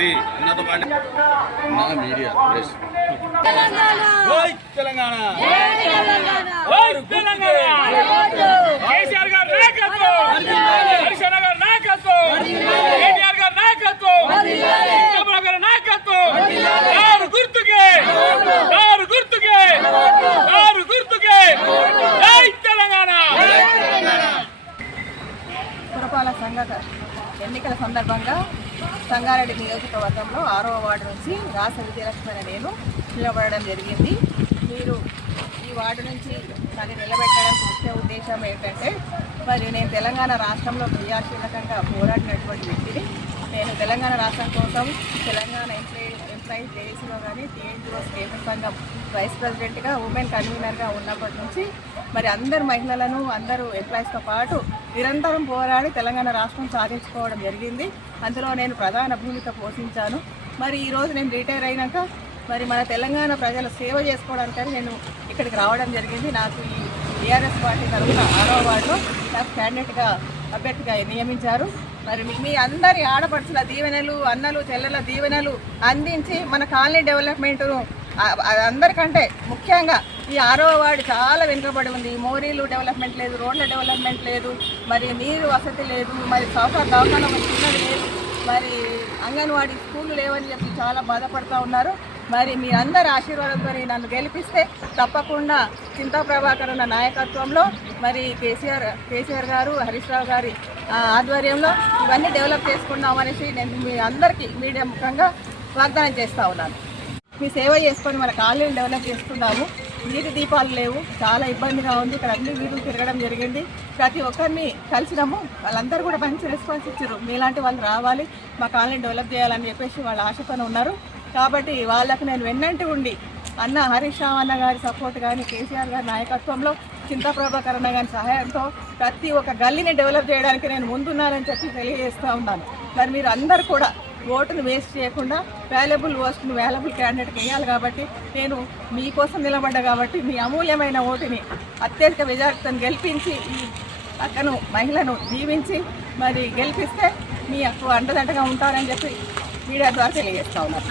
ఇది అన్నతో పాటు మీడియా తెలంగాణ కేసీఆర్ గారి నాయకత్వం, హరిశన్న గారి నాయకత్వం, కేటీఆర్ గారి నాయకత్వం, చంద్రబాబు గారి నాయకత్వం, కారు గుర్తుకే, కారు గుర్తుకే, కారు గుర్తుకే, జై తెలంగాణ. పురపాలక సంఘ ఎన్నికల సందర్భంగా సంగారెడ్డి నియోజకవర్గంలో 6వ వార్డు నుంచి రాస విజయలక్ష్మి అనే నేను నిలబడడం జరిగింది. మీరు ఈ వార్డు నుంచి నన్ను నిలబెట్టడానికి ముఖ్య ఉద్దేశం ఏంటంటే, మరి నేను తెలంగాణ రాష్ట్రంలో క్రియాశీలకంగా పోరాడినటువంటి వ్యక్తిని. నేను తెలంగాణ రాష్ట్రం కోసం తెలంగాణ ఎంప్లాయీస్ జేఏసీలో కానీ టీఎన్జిఓ స్టేట్ సంఘం వైస్ ప్రెసిడెంట్గా, ఉమెన్ కన్వీనర్గా ఉన్నప్పటి నుంచి మరి అందరు మహిళలను, అందరూ ఎంప్లాయీస్తో పాటు నిరంతరం పోరాడి తెలంగాణ రాష్ట్రం సాధించుకోవడం జరిగింది. అందులో నేను ప్రధాన భూమిక పోషించాను. మరి ఈరోజు నేను రిటైర్ అయినాక మరి మన తెలంగాణ ప్రజల సేవ చేసుకోవడానికని నేను ఇక్కడికి రావడం జరిగింది. నాకు ఈ టీఆర్ఎస్ పార్టీ తరఫున 6వ వార్డులో నాకు క్యాండిడేట్గా అభ్యర్థిగా నియమించారు. మరి మీ అందరి ఆడపడుచుల దీవెనలు, అన్నలు చెల్లెల దీవెనలు అందించి మన కాలనీ డెవలప్మెంట్ను అందరికంటే ముఖ్యంగా ఈ 6వ వార్డు చాలా వెనుకబడి ఉంది. మోరీలు డెవలప్మెంట్ లేదు, రోడ్ల డెవలప్మెంట్ లేదు, మరి నీరు వసతి లేదు, మరి సౌకర్య దవాఖాన చిన్నది లేదు, మరి అంగన్వాడీ స్కూళ్ళు లేవని చెప్పి చాలా బాధపడుతూ ఉన్నారు. మరి మీ అందరి ఆశీర్వాదంతో నన్ను గెలిపిస్తే తప్పకుండా చింతా ప్రభాకర్ ఉన్న నాయకత్వంలో మరి కేసీఆర్ గారు, హరీష్ రావు గారి ఆధ్వర్యంలో ఇవన్నీ డెవలప్ చేసుకున్నామనేసి నేను మీ అందరికీ మీడియా ముఖంగా వాగ్దానం చేస్తూ ఉన్నాను. మీ సేవ చేసుకొని మన కాలనీని డెవలప్ చేసుకున్నాము. నీటి దీపాలు లేవు, చాలా ఇబ్బందిగా ఉంది. ఇక్కడ అన్ని వీధులు తిరగడం జరిగింది. ప్రతి ఒక్కరిని కలిసినాము, వాళ్ళందరూ కూడా మంచి రెస్పాన్స్ ఇచ్చారు. మీలాంటి వాళ్ళు రావాలి, మా కాలనీ డెవలప్ చేయాలని చెప్పేసి వాళ్ళ ఆశతోనే ఉన్నారు. కాబట్టి వాళ్ళకు నేను వెన్నంటి ఉండి అన్న హరీష్ రావు అన్న గారి సపోర్ట్ కానీ, కేసీఆర్ గారి నాయకత్వంలో చింతా ప్రభాకర్ అన్న గారి సహాయంతో ప్రతి ఒక్క గల్లీని డెవలప్ చేయడానికి నేను ముందున్నానని చెప్పి తెలియజేస్తూ ఉన్నాను. మరి మీరు అందరూ కూడా ఓటును వేస్ట్ చేయకుండా వేలబుల్ క్యాండిడేట్కి వేయాలి. కాబట్టి నేను మీకోసం నిలబడ్డా కాబట్టి మీ అమూల్యమైన ఓటుని అత్యధిక మెజార్టీతో గెలిపించి ఈ అక్కను మహిళను దీవించి మరి గెలిపిస్తే మీ అక్క అండదండగా ఉంటారని చెప్పి మీడియా ద్వారా తెలియజేస్తా ఉన్నారు.